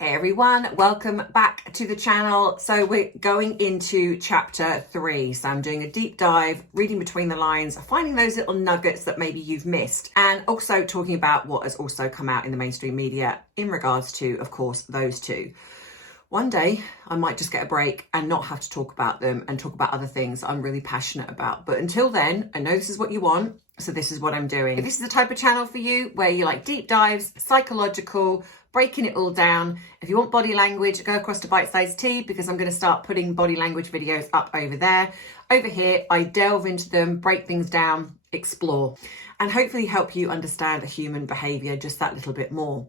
Hey everyone, welcome back to the channel. So we're going into chapter 3. So I'm doing a deep dive, reading between the lines, finding those little nuggets that maybe you've missed, and also talking about what has also come out in the mainstream media in regards to, of course, those two. One day I might just get a break and not have to talk about them and talk about other things I'm really passionate about. But until then, I know this is what you want, so this is what I'm doing. If this is the type of channel for you where you like deep dives, psychological, breaking it all down, if you want body language, go across to Bite Size Tea, because I'm going to start putting body language videos up over there. Over here, I delve into them, break things down, explore, and hopefully help you understand human behavior just that little bit more.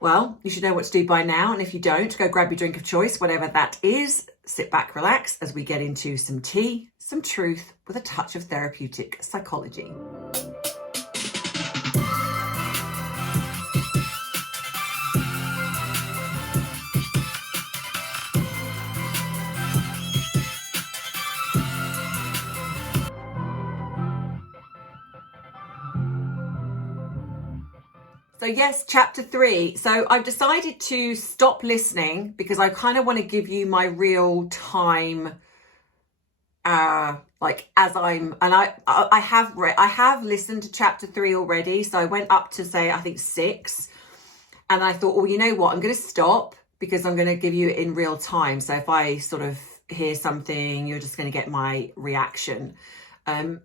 Well, you should know what to do by now, and if you don't, go grab your drink of choice, whatever that is. Sit back, relax, as we get into some tea, some truth, with a touch of therapeutic psychology. So yes, chapter 3. So I've decided to stop listening because I kind of want to give you my real time, like as I'm, and I have listened to chapter 3 already. So I went up to say, I think 6, and I thought, well, you know what, I'm going to stop because I'm going to give you it in real time. So if I sort of hear something, you're just going to get my reaction. I'm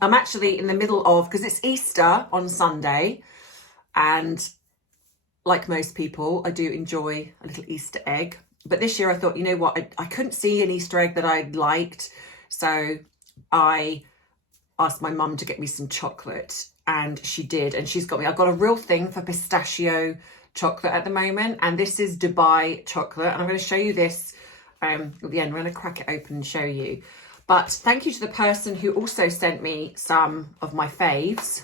actually in the middle of, because it's Easter on Sunday. And like most people, I do enjoy a little Easter egg. But this year I thought, you know what, I couldn't see an Easter egg that I liked. So I asked my mum to get me some chocolate, and she did. And she's got me, I've got a real thing for pistachio chocolate at the moment. And this is Dubai chocolate. And I'm going to show you this at the end. We're going to crack it open and show you. But thank you to the person who also sent me some of my faves.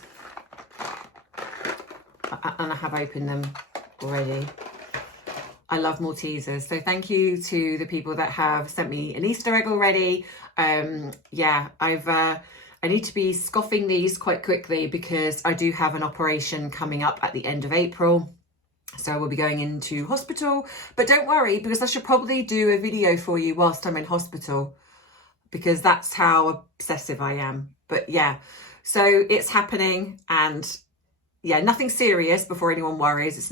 And I have opened them already. I love Maltesers, so thank you to the people that have sent me an Easter egg already. Yeah, I need to be scoffing these quite quickly because I do have an operation coming up at the end of April, so I will be going into hospital. But don't worry, because I should probably do a video for you whilst I'm in hospital, because that's how obsessive I am. But yeah, so it's happening, and yeah, nothing serious before anyone worries. It's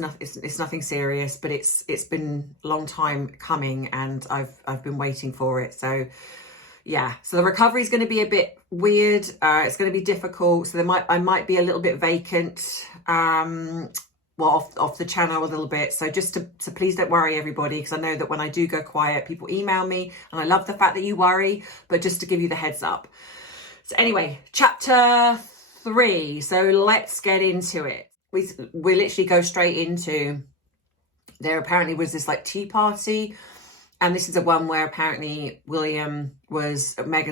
nothing serious, but it's been a long time coming, and I've been waiting for it. So yeah, so the recovery is going to be a bit weird. It's going to be difficult. So I might be a little bit vacant, well, off the channel a little bit. So so please don't worry, everybody, because I know that when I do go quiet, people email me, and I love the fact that you worry. But just to give you the heads up. So anyway, chapter 3. So let's get into it. We literally go straight into, there apparently was this like tea party, and this is the one where apparently Megan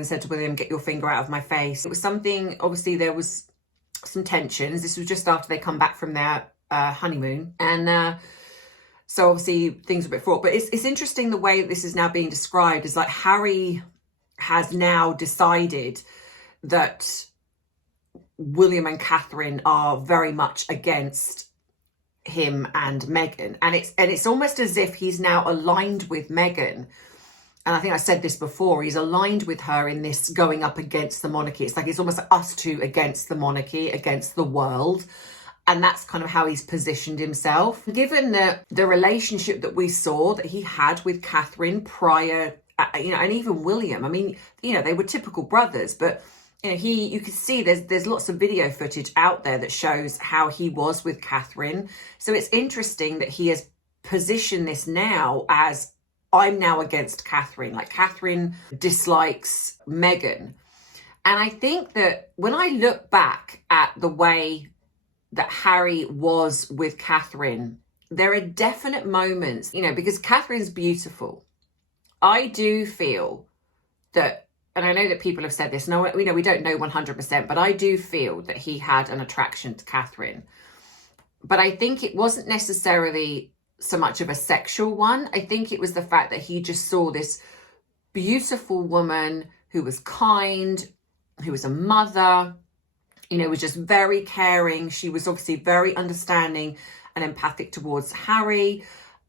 said to William, get your finger out of my face. It was something, obviously there was some tensions. This was just after they come back from their honeymoon, and so obviously things were a bit fraught. But it's interesting the way this is now being described is like Harry has now decided that William and Catherine are very much against him and Meghan, and it's almost as if he's now aligned with Meghan. And I think I said this before, he's aligned with her in this going up against the monarchy. It's like it's almost like us two against the monarchy, against the world. And that's kind of how he's positioned himself. Given the relationship that we saw that he had with Catherine prior, you know, and even William, I mean, you know, they were typical brothers, but you know, you can see there's lots of video footage out there that shows how he was with Catherine. So it's interesting that he has positioned this now as, I'm now against Catherine. Like Catherine dislikes Meghan. And I think that when I look back at the way that Harry was with Catherine, there are definite moments, you know, because Catherine's beautiful. I do feel that, and I know that people have said this, no, we don't know 100%, but I do feel that he had an attraction to Catherine. But I think it wasn't necessarily so much of a sexual one. I think it was the fact that he just saw this beautiful woman who was kind, who was a mother, you know, was just very caring. She was obviously very understanding and empathic towards Harry.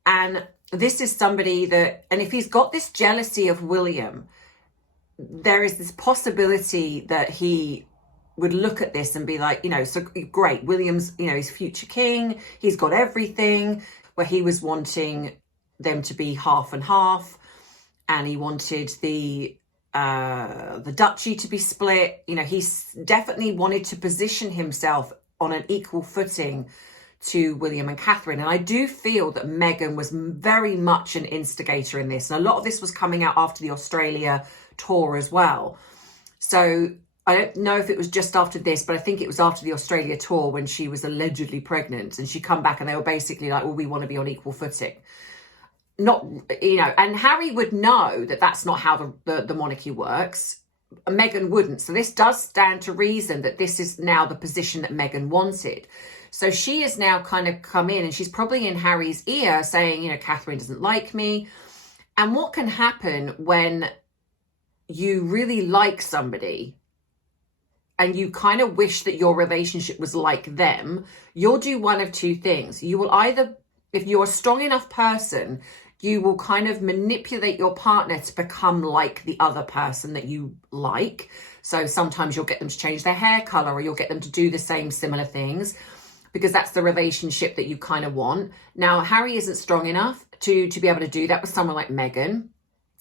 And this is somebody that, and if he's got this jealousy of William, there is this possibility that he would look at this and be like, you know, so great, William's, you know, he's future king, he's got everything, where he was wanting them to be half and half, and he wanted the duchy to be split. You know, he's definitely wanted to position himself on an equal footing to William and Catherine. And I do feel that Meghan was very much an instigator in this. And a lot of this was coming out after the Australia tour as well. So I don't know if it was just after this, but I think it was after the Australia tour when she was allegedly pregnant, and she come back and they were basically like, well, we want to be on equal footing. Not, you know, and Harry would know that that's not how the monarchy works. Meghan wouldn't. So this does stand to reason that this is now the position that Meghan wanted. So she has now kind of come in, and she's probably in Harry's ear saying, you know, Catherine doesn't like me. And what can happen when you really like somebody and you kind of wish that your relationship was like them, you'll do one of two things. You will either, if you're a strong enough person, you will kind of manipulate your partner to become like the other person that you like. So sometimes you'll get them to change their hair color, or you'll get them to do the same similar things, because that's the relationship that you kind of want. Now, Harry isn't strong enough to be able to do that with someone like Meghan.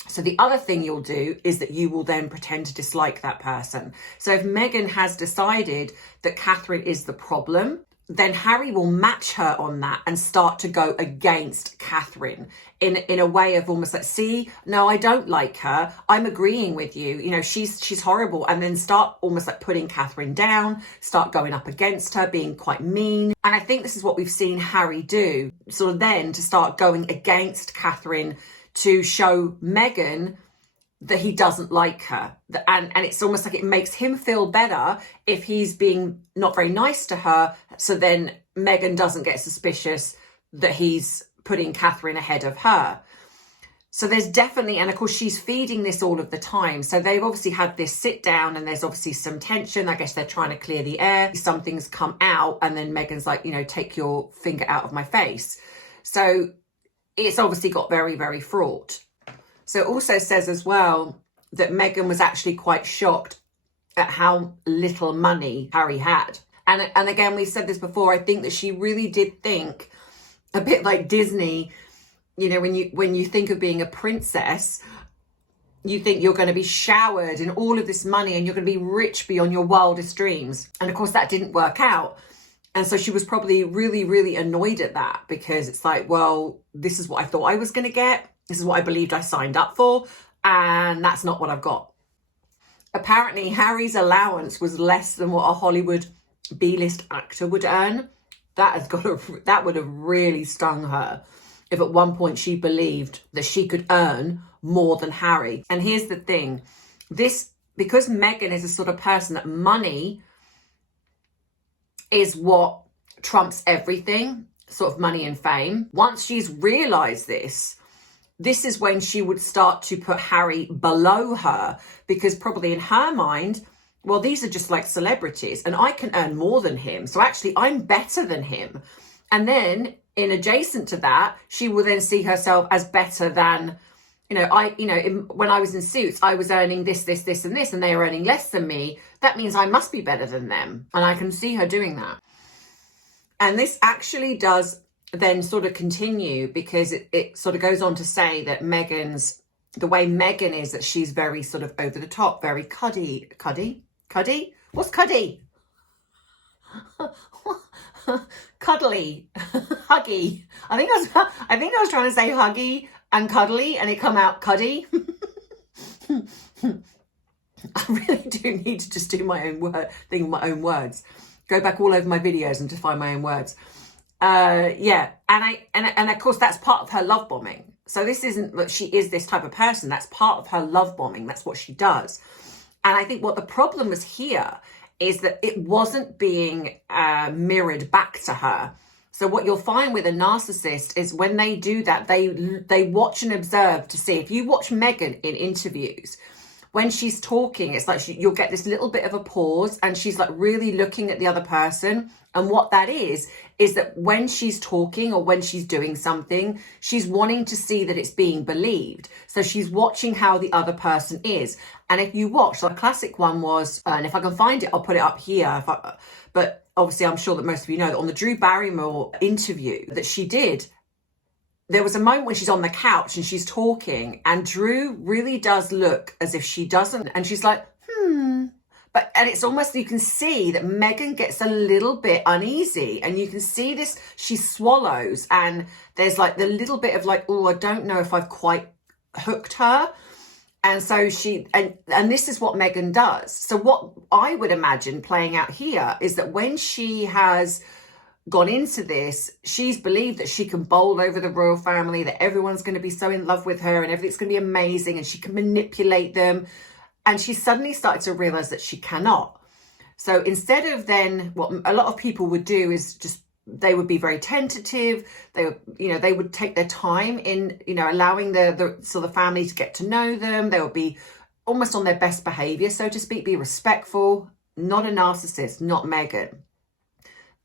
So the other thing you'll do is that you will then pretend to dislike that person. So if Meghan has decided that Catherine is the problem, then Harry will match her on that and start to go against Catherine in a way of almost like, see, no, I don't like her, I'm agreeing with you, you know, she's horrible, and then start almost like putting Catherine down, start going up against her, being quite mean. And I think this is what we've seen Harry do, sort of then to start going against Catherine to show Meghan that he doesn't like her. And it's almost like it makes him feel better if he's being not very nice to her. So then Meghan doesn't get suspicious that he's putting Catherine ahead of her. So there's definitely, and of course she's feeding this all of the time. So they've obviously had this sit down, and there's obviously some tension. I guess they're trying to clear the air. Something's come out, and then Meghan's like, you know, take your finger out of my face. So it's obviously got very, very fraught. So it also says as well that Meghan was actually quite shocked at how little money Harry had. And again, we've said this before, I think that she really did think, a bit like Disney, you know, when you think of being a princess, you think you're going to be showered in all of this money and you're going to be rich beyond your wildest dreams. And of course that didn't work out. And so she was probably really, really annoyed at that, because it's like, well, this is what I thought I was going to get. This is what I believed I signed up for, and that's not what I've got. Apparently, Harry's allowance was less than what a Hollywood B-list actor would earn. That would have really stung her if at one point she believed that she could earn more than Harry. And here's the thing, because Meghan is a sort of person that money is what trumps everything, sort of money and fame. Once she's realized this is when she would start to put Harry below her, because probably in her mind, well, these are just like celebrities and I can earn more than him. So actually I'm better than him. And then in adjacent to that, she will then see herself as better than, when I was in Suits, I was earning this, this, this, and this, and they are earning less than me. That means I must be better than them. And I can see her doing that. And this actually does then sort of continue, because it sort of goes on to say that the way Meghan is, that she's very sort of over the top, very cuddy. What's cuddy? Cuddly, huggy. I think I was trying to say huggy and cuddly, and it come out cuddy. I really do need to just do my own my own words. Go back all over my videos and define my own words. And of course that's part of her love bombing. So this isn't that she is this type of person. That's part of her love bombing. That's what she does. And I think what the problem was here is that it wasn't being mirrored back to her. So what you'll find with a narcissist is when they do that, they watch and observe to see. If you watch Meghan in interviews, when she's talking, it's like you'll get this little bit of a pause and she's like really looking at the other person. And what that is that when she's talking or when she's doing something, she's wanting to see that it's being believed. So she's watching how the other person is. And if you watch, the classic one was, and if I can find it, I'll put it up here. But obviously, I'm sure that most of you know that on the Drew Barrymore interview that she did, there was a moment when she's on the couch and she's talking and Drew really does look as if she doesn't. And she's like, and it's almost, you can see that Meghan gets a little bit uneasy and you can see this, she swallows and there's like the little bit of like, oh, I don't know if I've quite hooked her. And so and this is what Meghan does. So what I would imagine playing out here is that when she has gone into this, she's believed that she can bowl over the royal family, that everyone's going to be so in love with her and everything's going to be amazing and she can manipulate them. And she suddenly started to realize that she cannot. So instead of then, what a lot of people would do is just, they would be very tentative. They would take their time in, allowing the family to get to know them. They would be almost on their best behavior, so to speak, be respectful, not a narcissist, not Meghan.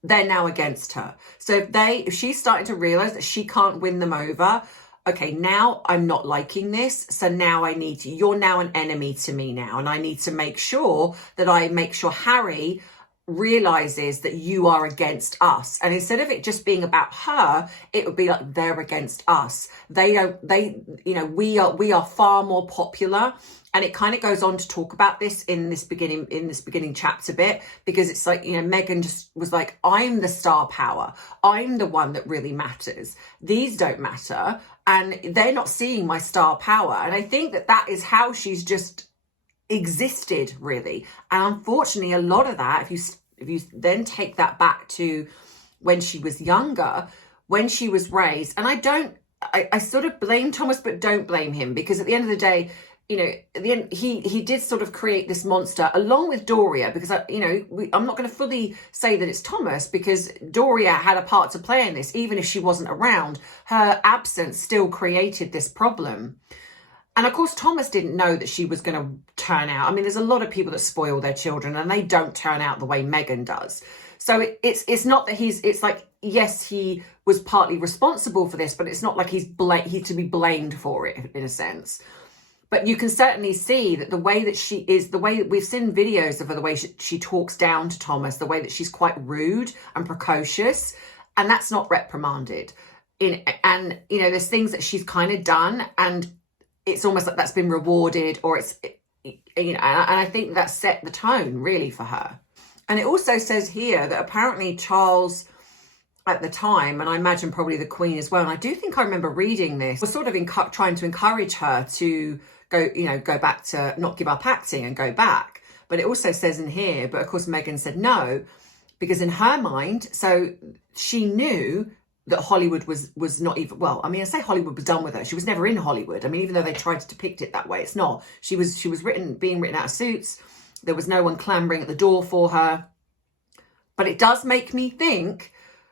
They're now against her. So if she's starting to realize that she can't win them over, okay, now I'm not liking this. So now you're now an enemy to me now. And I need to make sure Harry realizes that you are against us. And instead of it just being about her, it would be like they're against us. We are far more popular. And it kind of goes on to talk about this in this beginning chapter bit, because it's like, Meghan just was like, I'm the star power. I'm the one that really matters. These don't matter. And they're not seeing my star power. And I think that is how she's just existed, really. And unfortunately, a lot of that, if you then take that back to when she was younger, when she was raised, and I sort of blame Thomas, but don't blame him, because at the end of the day, at the end, he did sort of create this monster along with Doria, because, I'm not going to fully say that it's Thomas, because Doria had a part to play in this. Even if she wasn't around, her absence still created this problem. And of course, Thomas didn't know that she was going to turn out. I mean, there's a lot of people that spoil their children and they don't turn out the way Meghan does. So it's not that it's like, yes, he was partly responsible for this, but it's not like he's to be blamed for it in a sense. But you can certainly see that the way that she is, the way that we've seen videos of her, the way she talks down to Thomas, the way that she's quite rude and precocious, and that's not reprimanded. There's things that she's kind of done, and it's almost like that's been rewarded, or and I think that set the tone really for her. And it also says here that apparently Charles at the time, and I imagine probably the Queen as well, and I do think I remember reading this, was sort of trying to encourage her to go back to not give up acting and go back. But it also says in here, but of course Meghan said no, because in her mind, so she knew that Hollywood was not even, well, I mean, I say Hollywood was done with her. She was never in Hollywood. I mean, even though they tried to depict it that way, it's not. She was being written out of Suits. There was no one clambering at the door for her. But it does make me think,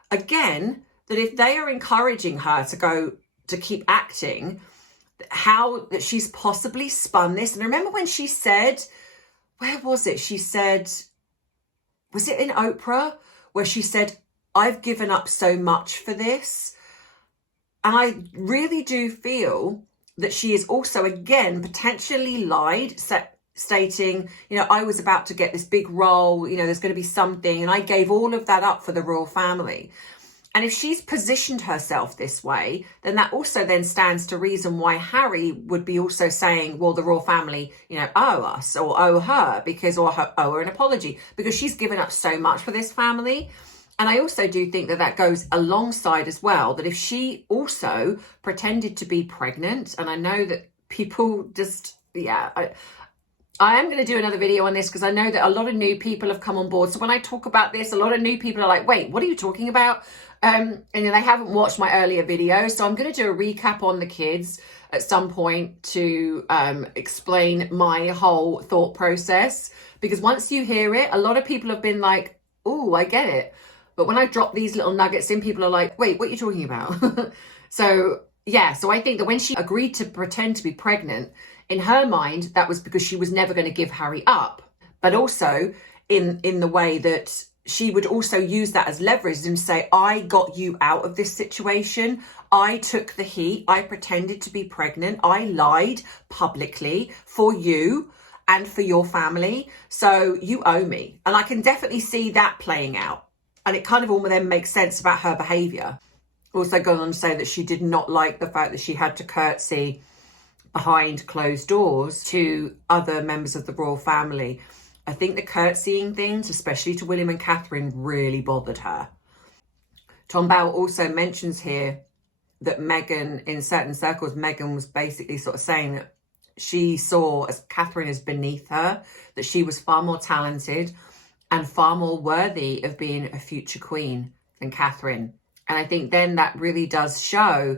again, that if they are encouraging her to keep acting, how that she's possibly spun this. And remember when she said, where was it? She said, was it in Oprah, where she said, I've given up so much for this. And I really do feel that she is also, again, potentially lied, stating, I was about to get this big role, there's going to be something, and I gave all of that up for the royal family. And if she's positioned herself this way, then that also then stands to reason why Harry would be also saying, well, the royal family, owe us or owe her owe her an apology, because she's given up so much for this family. And I also do think that goes alongside as well, that if she also pretended to be pregnant, and I know that people just, I am going to do another video on this, because I know that a lot of new people have come on board. So when I talk about this, a lot of new people are like, wait, what are you talking about? And they haven't watched my earlier videos. So I'm going to do a recap on the kids at some point to explain my whole thought process. Because once you hear it, a lot of people have been like, oh, I get it. But when I drop these little nuggets in, people are like, wait, what are you talking about? So yeah, so I think that when she agreed to pretend to be pregnant, in her mind, that was because she was never going to give Harry up. But also in the way that she would also use that as leverage and say, I got you out of this situation. I took the heat. I pretended to be pregnant. I lied publicly for you and for your family. So you owe me. And I can definitely see that playing out. And it kind of all then makes sense about her behaviour. Also going on to say that she did not like the fact that she had to curtsy behind closed doors to other members of the royal family. I think the curtsying things, especially to William and Catherine, really bothered her. Tom Bowell also mentions here that Meghan, in certain circles, Meghan was basically sort of saying that she saw as Catherine as beneath her, that she was far more talented and far more worthy of being a future queen than Catherine. And I think then that really does show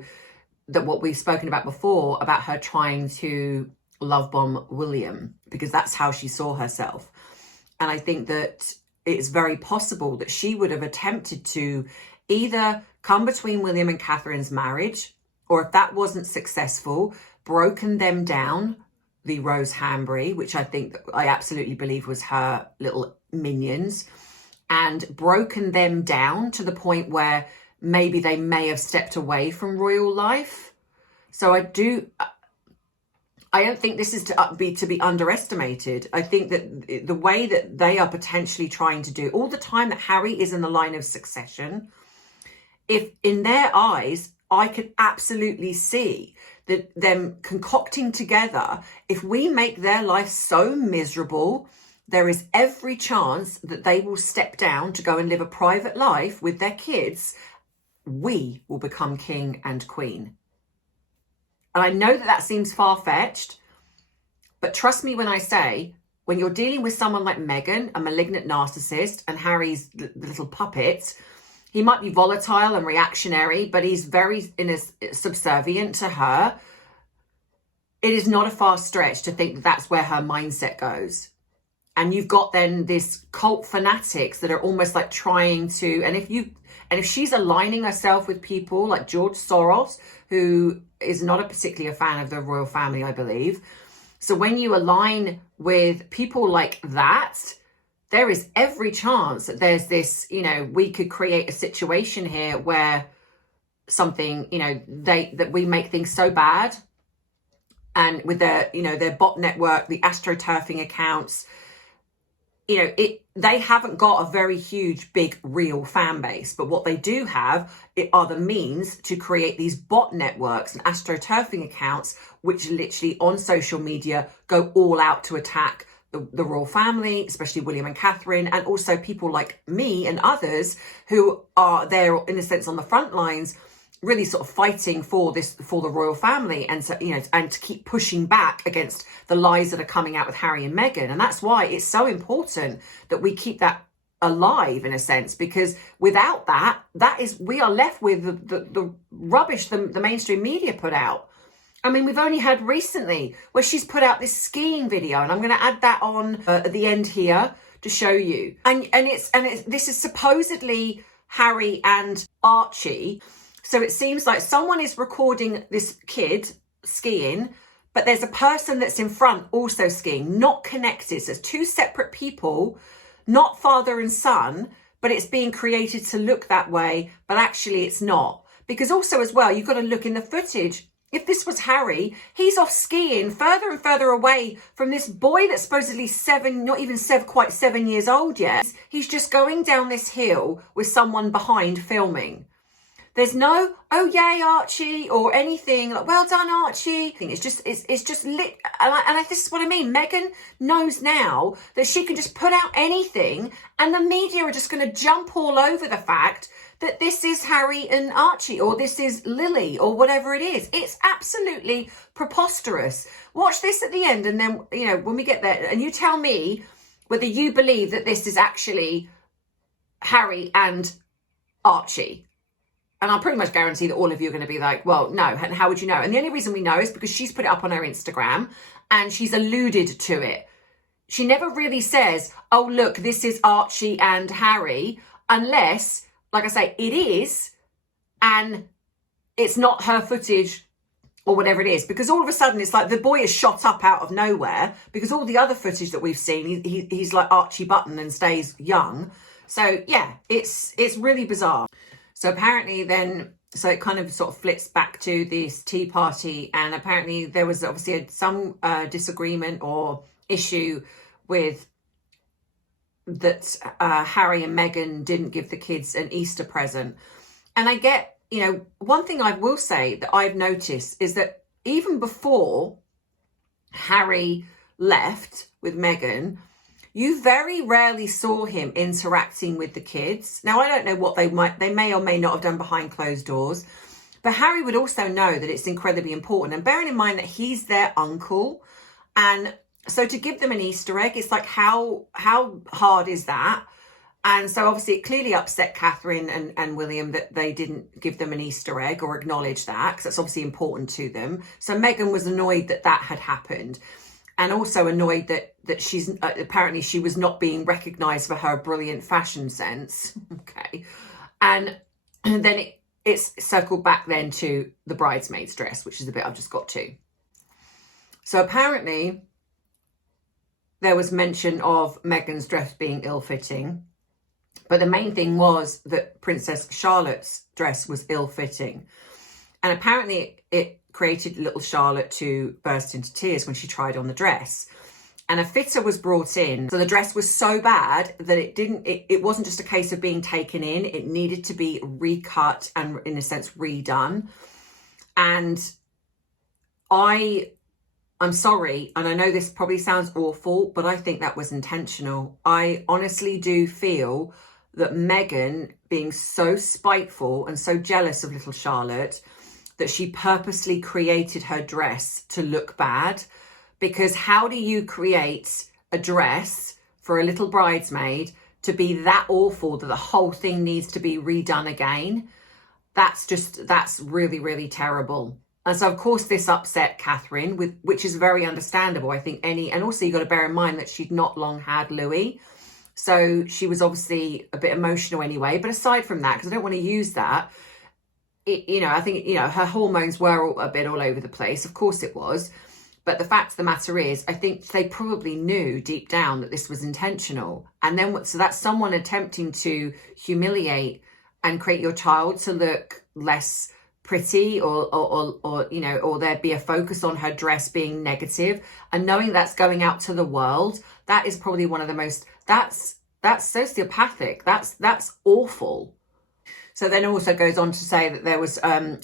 that what we've spoken about before, about her trying to love bomb William, because that's how she saw herself. And I think that it's very possible that she would have attempted to either come between William and Catherine's marriage, or if that wasn't successful, broken them down, the Rose Hanbury, which I absolutely believe was her little minions, and broken them down to the point where maybe they may have stepped away from royal life. So I don't think this is to be underestimated. I think that the way that they are potentially trying to do all the time that Harry is in the line of succession, if in their eyes, I could absolutely see that them concocting together, if we make their life so miserable, there is every chance that they will step down to go and live a private life with their kids. We will become king and queen. And I know that that seems far-fetched, but trust me when I say, when you're dealing with someone like Meghan, a malignant narcissist, and Harry's little puppet, he might be volatile and reactionary, but he's very subservient to her. It is not a far stretch to think that that's where her mindset goes. And you've got then this cult fanatics that are almost like trying to, and if she's aligning herself with people like George Soros, who is not a particularly a fan of the royal family, I believe. So when you align with people like that, there is every chance that there's this, we could create a situation here where something, that we make things so bad. And with their, their bot network, the astroturfing accounts, they haven't got a very huge, big, real fan base. But what they do have are the means to create these bot networks and astroturfing accounts, which literally on social media go all out to attack the royal family, especially William and Catherine, and also people like me and others who are there, in a sense, on the front lines, really sort of fighting for the royal family, and so, and to keep pushing back against the lies that are coming out with Harry and Meghan. And that's why it's so important that we keep that alive, in a sense, because without that, we are left with the rubbish the mainstream media put out. I mean, we've only had recently where she's put out this skiing video, and I'm going to add that on at the end here to show you. And this is supposedly Harry and Archie. So it seems like someone is recording this kid skiing, but there's a person that's in front also skiing, not connected. So it's two separate people, not father and son, but it's being created to look that way, but actually it's not. Because also as well, you've got to look in the footage. If this was Harry, he's off skiing further and further away from this boy that's supposedly quite 7 years old yet. He's just going down this hill with someone behind filming. There's no, oh yay Archie, or anything like, well done Archie. It's just lit. And this is what I mean. Meghan knows now that she can just put out anything and the media are just going to jump all over the fact that this is Harry and Archie, or this is Lily, or whatever it is. It's absolutely preposterous. Watch this at the end, and then, when we get there, and you tell me whether you believe that this is actually Harry and Archie. And I'll pretty much guarantee that all of you are going to be like, well, no, and how would you know? And the only reason we know is because she's put it up on her Instagram and she's alluded to it. She never really says, oh, look, this is Archie and Harry, unless, like I say, it is, and it's not her footage or whatever it is, because all of a sudden it's like the boy is shot up out of nowhere, because all the other footage that we've seen, he's like Archie Button and stays young. So yeah, it's really bizarre. So apparently then, so it kind of sort of flips back to this tea party, and apparently there was obviously some disagreement or issue with that Harry and Meghan didn't give the kids an Easter present. And I get, you know, one thing I will say that I've noticed is that even before Harry left with Meghan, you very rarely saw him interacting with the kids. Now, I don't know what they may or may not have done behind closed doors, but Harry would also know that it's incredibly important. And bearing in mind that he's their uncle, and so to give them an Easter egg, it's like, how hard is that? And so obviously it clearly upset Catherine and William that they didn't give them an Easter egg or acknowledge that, because that's obviously important to them. So Meghan was annoyed that that had happened, and also annoyed that she's apparently she was not being recognised for her brilliant fashion sense. Okay. And then it's circled back then to the bridesmaid's dress, which is the bit I've just got to. So apparently there was mention of Meghan's dress being ill-fitting. But the main thing was that Princess Charlotte's dress was ill-fitting. And apparently it created little Charlotte to burst into tears when she tried on the dress. And a fitter was brought in. So the dress was so bad that it wasn't just a case of being taken in. It needed to be recut and, in a sense, redone. And I'm sorry, and I know this probably sounds awful, but I think that was intentional. I honestly do feel that Meghan, being so spiteful and so jealous of little Charlotte, that she purposely created her dress to look bad. Because how do you create a dress for a little bridesmaid to be that awful that the whole thing needs to be redone again? That's really, really terrible. And so, of course, this upset Catherine, which is very understandable. I think and also you've got to bear in mind that she'd not long had Louis. So she was obviously a bit emotional anyway. But aside from that, because I don't want to use that, I think, her hormones were a bit all over the place. Of course it was. But the fact of the matter is, I think they probably knew deep down that this was intentional. And then, so that's someone attempting to humiliate and create your child to look less pretty, or there be a focus on her dress being negative, and knowing that's going out to the world. That is probably one of the most, that's sociopathic. That's awful. So then also goes on to say that there was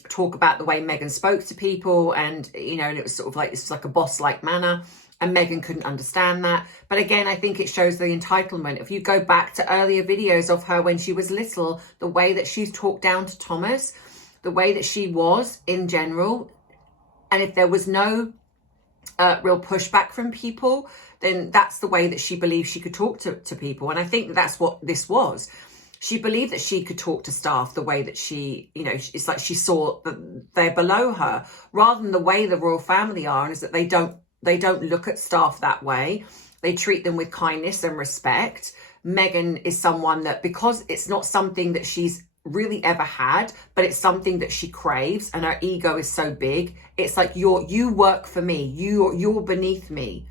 talk about the way Meghan spoke to people, and and it was sort of like, this was like a boss-like manner, and Meghan couldn't understand that. But again, I think it shows the entitlement. If you go back to earlier videos of her when she was little, the way that she's talked down to Thomas, the way that she was in general, and if there was no real pushback from people, then that's the way that she believed she could talk to people. And I think that's what this was. She believed that she could talk to staff the way that she, it's like she saw that they're below her, rather than the way the royal family are, and is that they don't look at staff that way. They treat them with kindness and respect. Meghan is someone that, because it's not something that she's really ever had, but it's something that she craves, and her ego is so big. It's like, you work for me, you're beneath me.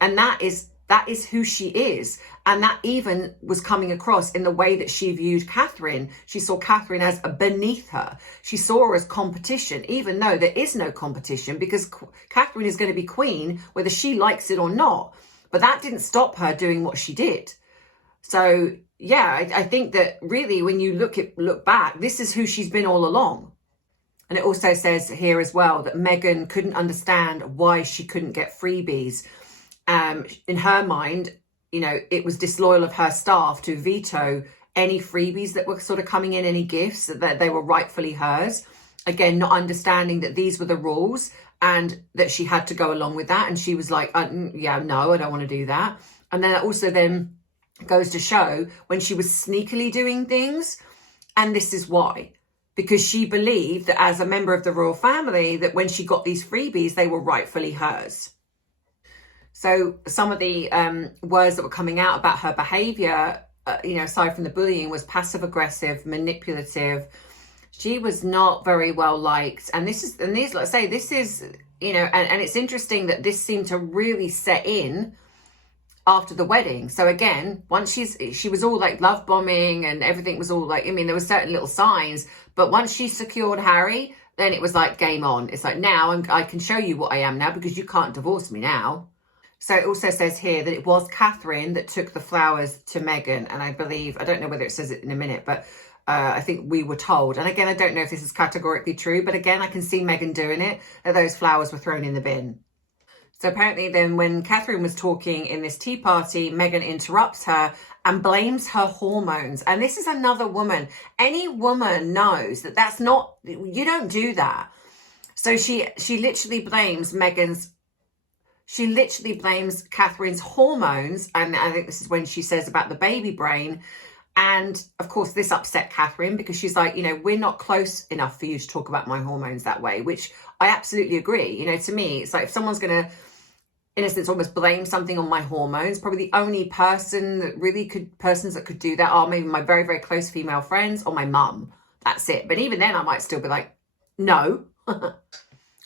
And that is who she is. And that even was coming across in the way that she viewed Catherine. She saw Catherine as beneath her. She saw her as competition, even though there is no competition, because Catherine is going to be queen, whether she likes it or not. But that didn't stop her doing what she did. So yeah, I think that really, when you look back, this is who she's been all along. And it also says here as well that Meghan couldn't understand why she couldn't get freebies. In her mind, it was disloyal of her staff to veto any freebies that were sort of coming in, any gifts, that they were rightfully hers. Again, not understanding that these were the rules and that she had to go along with that. And she was like, yeah, no, I don't want to do that. And then that also then goes to show when she was sneakily doing things. And this is why. Because she believed that as a member of the royal family, that when she got these freebies, they were rightfully hers. So some of the words that were coming out about her behaviour, aside from the bullying, was passive-aggressive, manipulative, She was not very well liked. And this is, and these, let's say, this is, you know, and it's interesting that this seemed to really set in after the wedding. So again, once she was all like love bombing and everything was all like, I mean, there were certain little signs, but once she secured Harry, then it was like game on. It's like, now I can show you what I am now, because you can't divorce me now. So it also says here that it was Catherine that took the flowers to Meghan. And I believe, I don't know whether it says it in a minute, but I think we were told. And again, I don't know if this is categorically true, but again, I can see Meghan doing it, that those flowers were thrown in the bin. So apparently then when Catherine was talking in this tea party, Meghan interrupts her and blames her hormones. And this is another woman. Any woman knows that that's not, you don't do that. So she literally blames Catherine's hormones. And I think this is when she says about the baby brain. And of course, this upset Catherine, because she's like, you know, we're not close enough for you to talk about my hormones that way, which I absolutely agree. You know, to me, it's like if someone's going to, in a sense, almost blame something on my hormones, probably the only persons that could do that are maybe my very, very close female friends or my mum. That's it. But even then I might still be like, no.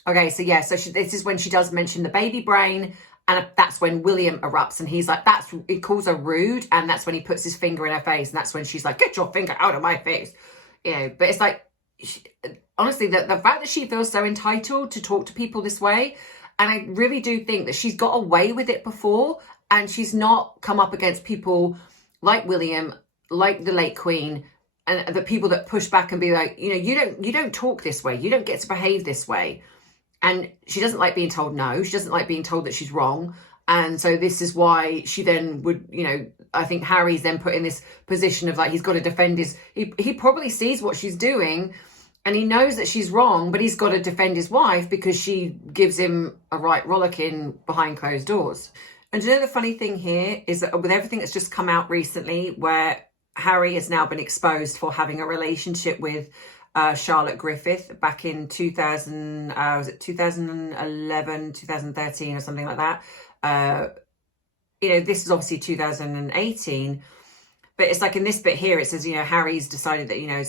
Okay, so yeah, so this is when she does mention the baby brain, and that's when William erupts, and he's like, he calls her rude, and that's when he puts his finger in her face, and that's when she's like, get your finger out of my face. You know, but it's like, honestly, the fact that she feels so entitled to talk to people this way, and I really do think that she's got away with it before, and she's not come up against people like William, like the late Queen, and the people that push back and be like, you know, you don't talk this way, you don't get to behave this way. And she doesn't like being told no. She doesn't like being told that she's wrong. And so this is why she then would, you know, I think Harry's then put in this position of like, he's got to defend he probably sees what she's doing and he knows that she's wrong, but he's got to defend his wife because she gives him a right rollicking behind closed doors. And you know, the funny thing here is that with everything that's just come out recently, where Harry has now been exposed for having a relationship with Charlotte Griffith back in 2011, 2013 or something like that. You know, this is obviously 2018, but it's like in this bit here, it says, you know, Harry's decided that, you know,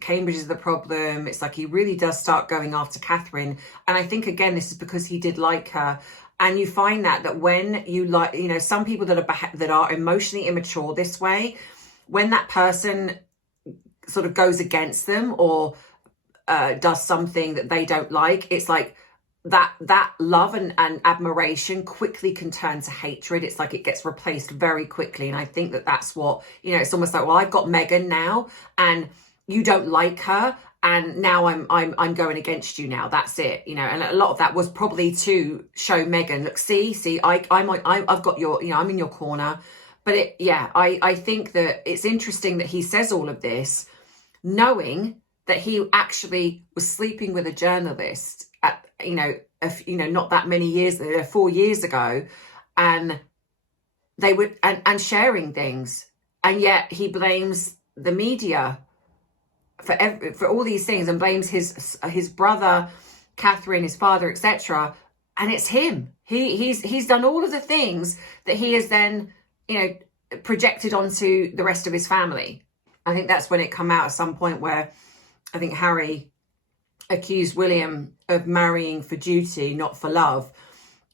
Cambridge is the problem. It's like he really does start going after Catherine. And I think, again, this is because he did like her. And you find that when you like, you know, some people that are emotionally immature this way, when that person sort of goes against them or does something that they don't like, it's like that love and admiration quickly can turn to hatred. It's like it gets replaced very quickly. And I think that's what, you know, it's almost like, well, I've got Meghan now and you don't like her, and now I'm going against you now. That's it, you know. And a lot of that was probably to show Meghan, look, see, I've got your, you know, I'm in your corner. But I think that it's interesting that he says all of this, knowing that he actually was sleeping with a journalist at, you know, not that many years, 4 years ago, and they would, and sharing things, and yet he blames the media for all these things and blames his brother, Catherine, his father, etc. And it's him. He's done all of the things that he has then, you know, projected onto the rest of his family. I think that's when it come out at some point where I think Harry accused William of marrying for duty, not for love,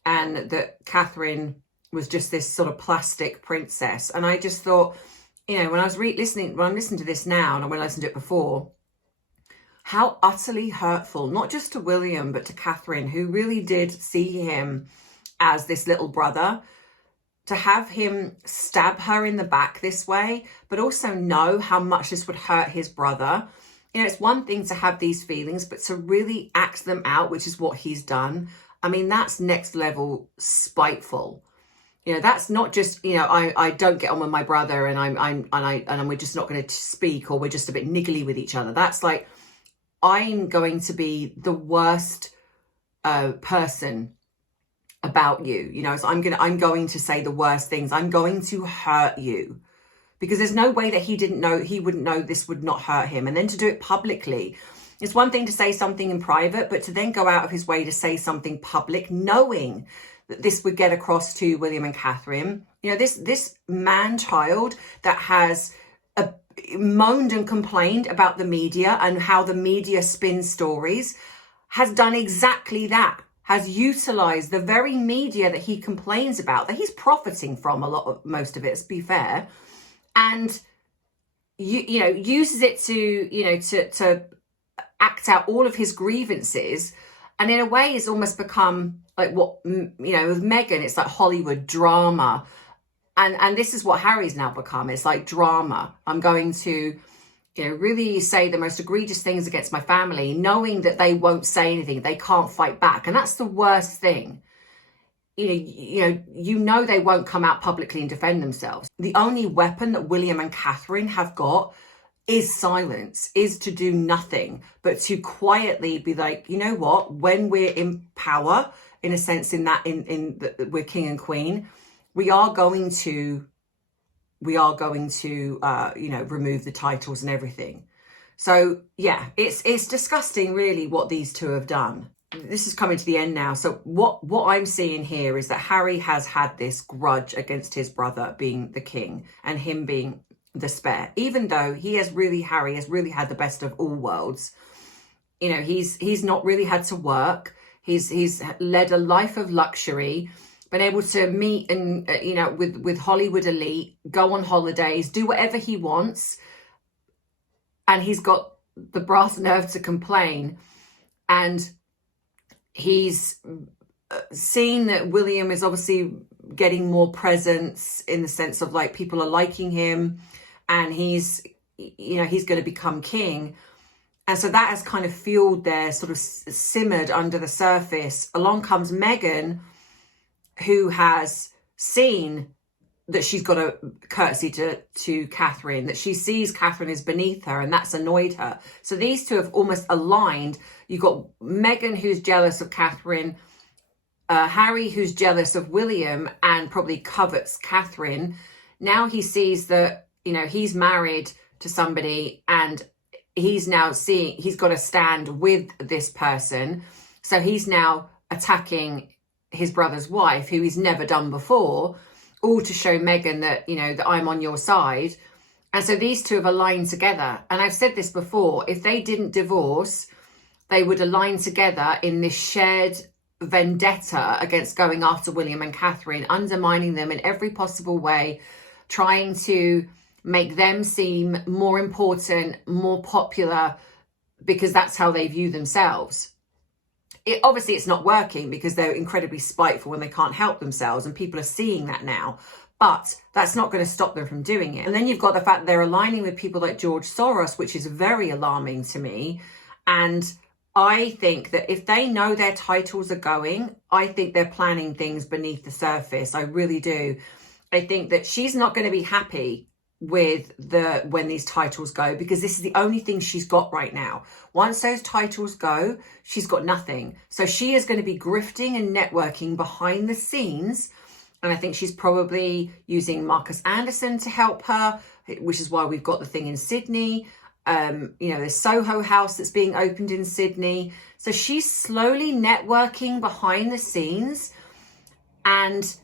and that Catherine was just this sort of plastic princess. And I just thought, you know, when I'm listening to this now, and when I listened to it before, how utterly hurtful, not just to William, but to Catherine, who really did see him as this little brother, to have him stab her in the back this way, but also know how much this would hurt his brother. You know, it's one thing to have these feelings, but to really act them out, which is what he's done. I mean, that's next level spiteful. You know, that's not just, you know, I don't get on with my brother and we're just not going to speak, or we're just a bit niggly with each other. That's like, I'm going to be the worst person about you, you know, so I'm going to say the worst things. I'm going to hurt you, because there's no way that he wouldn't know this would not hurt him. And then to do it publicly, it's one thing to say something in private, but to then go out of his way to say something public, knowing that this would get across to William and Catherine. You know, this man-child that has moaned and complained about the media and how the media spins stories, has done exactly that, has utilized the very media that he complains about, that he's profiting from most of it, to be fair, and you know, uses it to act out all of his grievances. And in a way it's almost become like what, you know, with Meghan, it's like Hollywood drama. And this is what Harry's now become. It's like drama. I'm going to, you know, really say the most egregious things against my family, knowing that they won't say anything. They can't fight back. And that's the worst thing. You know they won't come out publicly and defend themselves. The only weapon that William and Catherine have got is silence, is to do nothing, but to quietly be like, you know what, when we're in power, in a sense, we're king and queen, we are going to you know, remove the titles and everything. So yeah, it's disgusting really what these two have done. This is coming to the end now. So what I'm seeing here is that Harry has had this grudge against his brother being the king and him being the spare, even though Harry has really had the best of all worlds. You know, he's not really had to work. He's led a life of luxury, been able to meet and you know, with Hollywood elite, go on holidays, do whatever he wants, and he's got the brass nerve to complain. And he's seen that William is obviously getting more presence in the sense of like people are liking him, and he's going to become king. And so that has kind of fueled their sort of simmered under the surface. Along comes Meghan, who has seen that she's got a curtsy to Catherine, that she sees Catherine is beneath her, and that's annoyed her. So these two have almost aligned. You've got Meghan, who's jealous of Catherine, Harry, who's jealous of William and probably covets Catherine. Now he sees that, you know, he's married to somebody and he's now seeing he's got to stand with this person. So he's now attacking his brother's wife, who he's never done before, all to show Meghan that, you know, that I'm on your side. And so these two have aligned together. And I've said this before, if they didn't divorce, they would align together in this shared vendetta against going after William and Catherine, undermining them in every possible way, trying to make them seem more important, more popular, because that's how they view themselves. Obviously, it's not working because they're incredibly spiteful when they can't help themselves, and people are seeing that now. But that's not going to stop them from doing it. And then you've got the fact that they're aligning with people like George Soros, which is very alarming to me. And I think that if they know their titles are going, I think they're planning things beneath the surface. I really do. I think that she's not going to be happy with when these titles go, because this is the only thing she's got right now. Once those titles go, she's got nothing. So she is going to be grifting and networking behind the scenes. And I think she's probably using Marcus Anderson to help her, which is why we've got the thing in Sydney. You know, there's Soho House that's being opened in Sydney. So she's slowly networking behind the scenes, and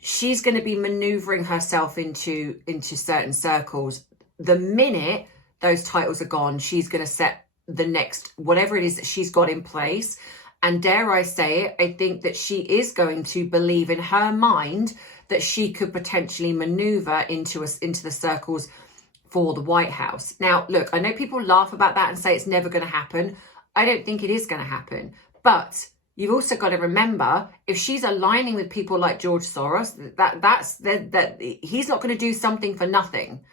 she's going to be maneuvering herself into certain circles. The minute those titles are gone, she's going to set the next, whatever it is that she's got in place. And dare I say it, I think that she is going to believe in her mind that she could potentially maneuver into the circles for the White House. Now, look, I know people laugh about that and say it's never going to happen. I don't think it is going to happen. But you've also got to remember, if she's aligning with people like George Soros, that he's not going to do something for nothing.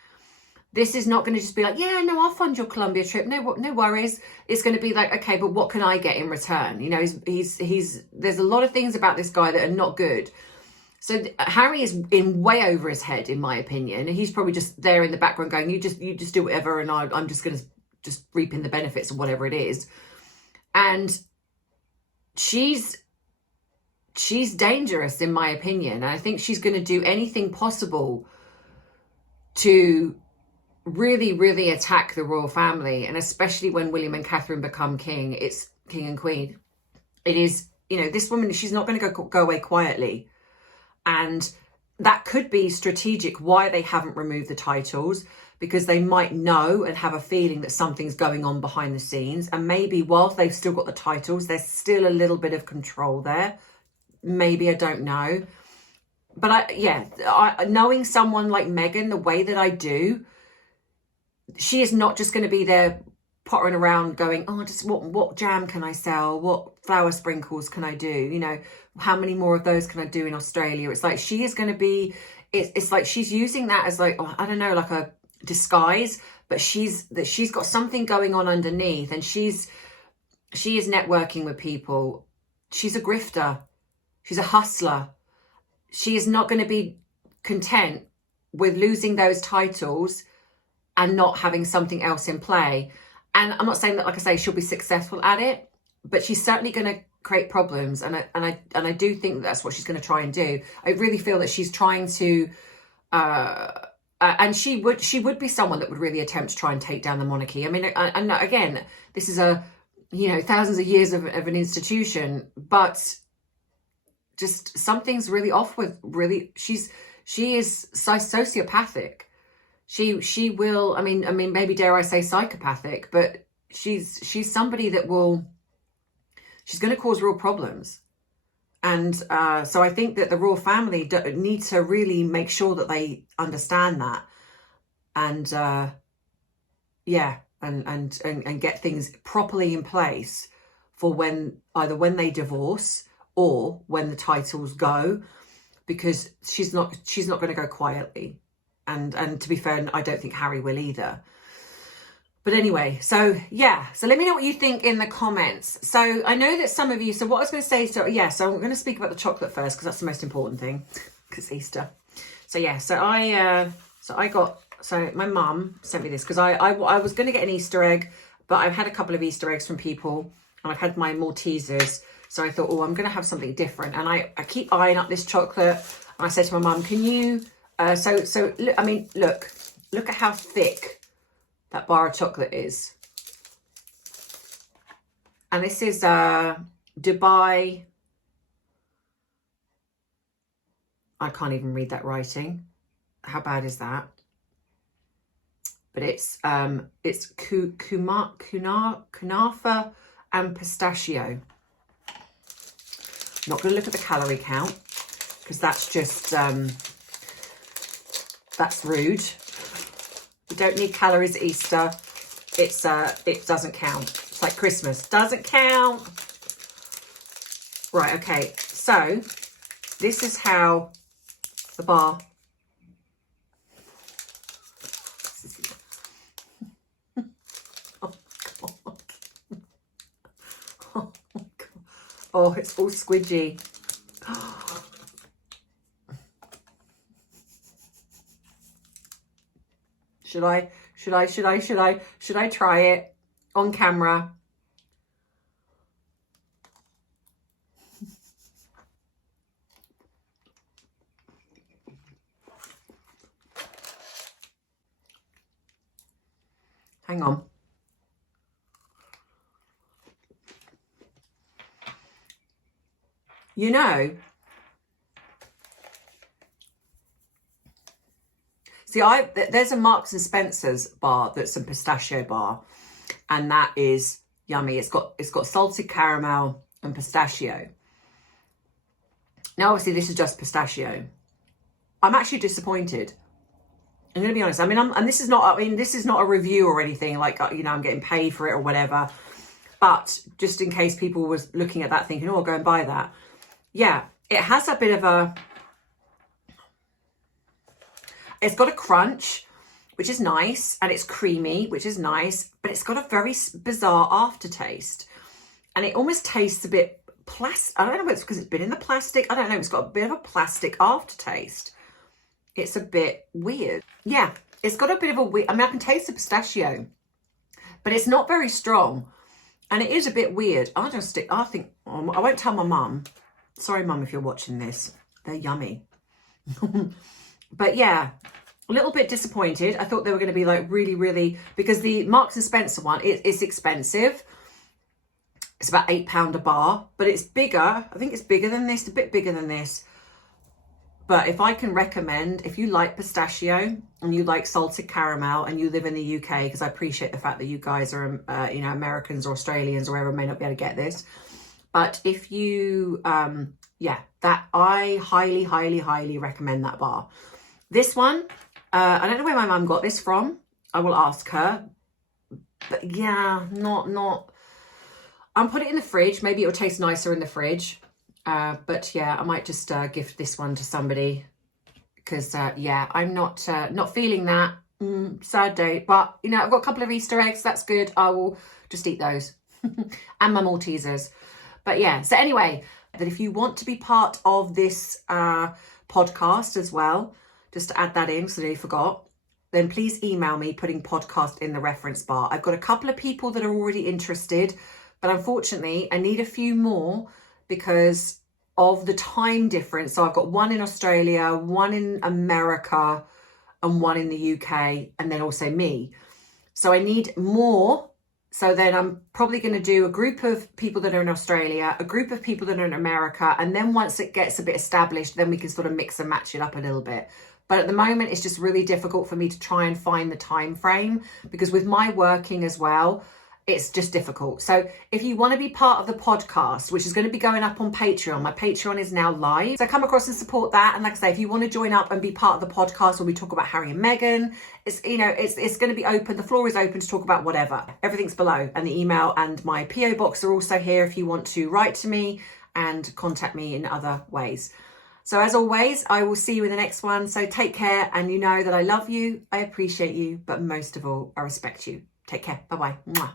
This is not going to just be like, yeah, no, I'll fund your Colombia trip. No worries. It's going to be like, okay, but what can I get in return? You know, there's a lot of things about this guy that are not good. So Harry is in way over his head, in my opinion. He's probably just there in the background going, you just do whatever, and I'm just going to just reap in the benefits of whatever it is. And she's dangerous, in my opinion. And I think she's going to do anything possible to really, really attack the royal family. And especially when William and Catherine become king, it's king and queen. It is, you know, this woman, she's not going to go away quietly. And that could be strategic why they haven't removed the titles, because they might know and have a feeling that something's going on behind the scenes. And maybe whilst they've still got the titles, there's still a little bit of control there. Maybe, I don't know. But knowing someone like Megan the way that I do, she is not just going to be there pottering around going, oh, just what jam can I sell? What flour sprinkles can I do? You know, how many more of those can I do in Australia? It's like she is going to be, it's like she's using that as like, I don't know, like a disguise, but she's got something going on underneath, and she is networking with people. She's a grifter. She's a hustler. She is not going to be content with losing those titles and not having something else in play. And I'm not saying that, like I say, she'll be successful at it, but she's certainly going to create problems. And I do think that's what she's going to try and do. I really feel that she's trying to, and she would be someone that would really attempt to try and take down the monarchy. I mean, and again, this is thousands of years of an institution, but just something's really off with she is sociopathic. She will, I mean, maybe dare I say psychopathic, but she's somebody that she's going to cause real problems. And so I think that the royal family need to really make sure that they understand that. And and get things properly in place for either when they divorce or when the titles go, because she's not going to go quietly. And to be fair, I don't think Harry will either. But anyway, so yeah. So let me know what you think in the comments. So I know that some of you, so what I was going to say, so I'm going to speak about the chocolate first, because that's the most important thing, because Easter. So yeah, so my mum sent me this, because I was going to get an Easter egg, but I've had a couple of Easter eggs from people, and I've had my Maltesers. So I thought, I'm going to have something different. And I keep eyeing up this chocolate. And I said to my mum, can you, look at how thick that bar of chocolate is. And this is Dubai. I can't even read that writing. How bad is that? But it's kunafa and pistachio. Not going to look at the calorie count, because that's just that's rude. We don't need calories at Easter. It doesn't count. It's like Christmas. Doesn't count. Right, okay. So this is how the bar. Oh, God. Oh, God. Oh, it's all squidgy. Should I try it on camera? Hang on. You know, see, there's a Marks and Spencer's bar that's a pistachio bar, and that is yummy. It's got salted caramel and pistachio. Now, obviously, this is just pistachio. I'm actually disappointed. I'm going to be honest. I mean, this is not a review or anything, like, I'm getting paid for it or whatever. But just in case people was looking at that thinking, oh, I'll go and buy that. Yeah, it has a bit of it's got a crunch, which is nice, and it's creamy, which is nice, but it's got a very bizarre aftertaste. And it almost tastes a bit plastic. I don't know if it's because it's been in the plastic. I don't know. It's got a bit of a plastic aftertaste. It's a bit weird. Yeah, it's got a bit of a weird, I can taste the pistachio, but it's not very strong. And it is a bit weird. I won't tell my mum. Sorry, mum, if you're watching this. They're yummy. But yeah, a little bit disappointed. I thought they were going to be like really, really, because the Marks and Spencer one, it's expensive. It's about £8 a bar, but it's bigger. I think it's bigger than this, a bit bigger than this. But if I can recommend, if you like pistachio and you like salted caramel and you live in the UK, because I appreciate the fact that you guys are, you know, Americans or Australians or wherever, may not be able to get this. But if you, yeah, that I highly, highly, highly recommend that bar. This one, I don't know where my mum got this from. I will ask her. But yeah, not. I'll put it in the fridge. Maybe it'll taste nicer in the fridge. But yeah, I might just gift this one to somebody because yeah, I'm not feeling that. Sad day, but you know, I've got a couple of Easter eggs. That's good. I will just eat those and my Maltesers. But yeah, so anyway, that if you want to be part of this podcast as well, just to add that in so they forgot, then please email me putting podcast in the reference bar. I've got a couple of people that are already interested, but unfortunately I need a few more because of the time difference. So I've got one in Australia, one in America, and one in the UK, and then also me. So I need more. So then I'm probably going to do a group of people that are in Australia, a group of people that are in America, and then once it gets a bit established, then we can sort of mix and match it up a little bit. But at the moment, it's just really difficult for me to try and find the time frame because with my working as well, it's just difficult. So if you want to be part of the podcast, which is going to be going up on Patreon, my Patreon is now live. So come across and support that. And like I say, if you want to join up and be part of the podcast where we talk about Harry and Meghan, it's, you know, it's going to be open. The floor is open to talk about whatever. Everything's below. And the email and my PO box are also here if you want to write to me and contact me in other ways. So as always, I will see you in the next one. So take care. And you know that I love you, I appreciate you, but most of all, I respect you. Take care. Bye-bye. Mwah.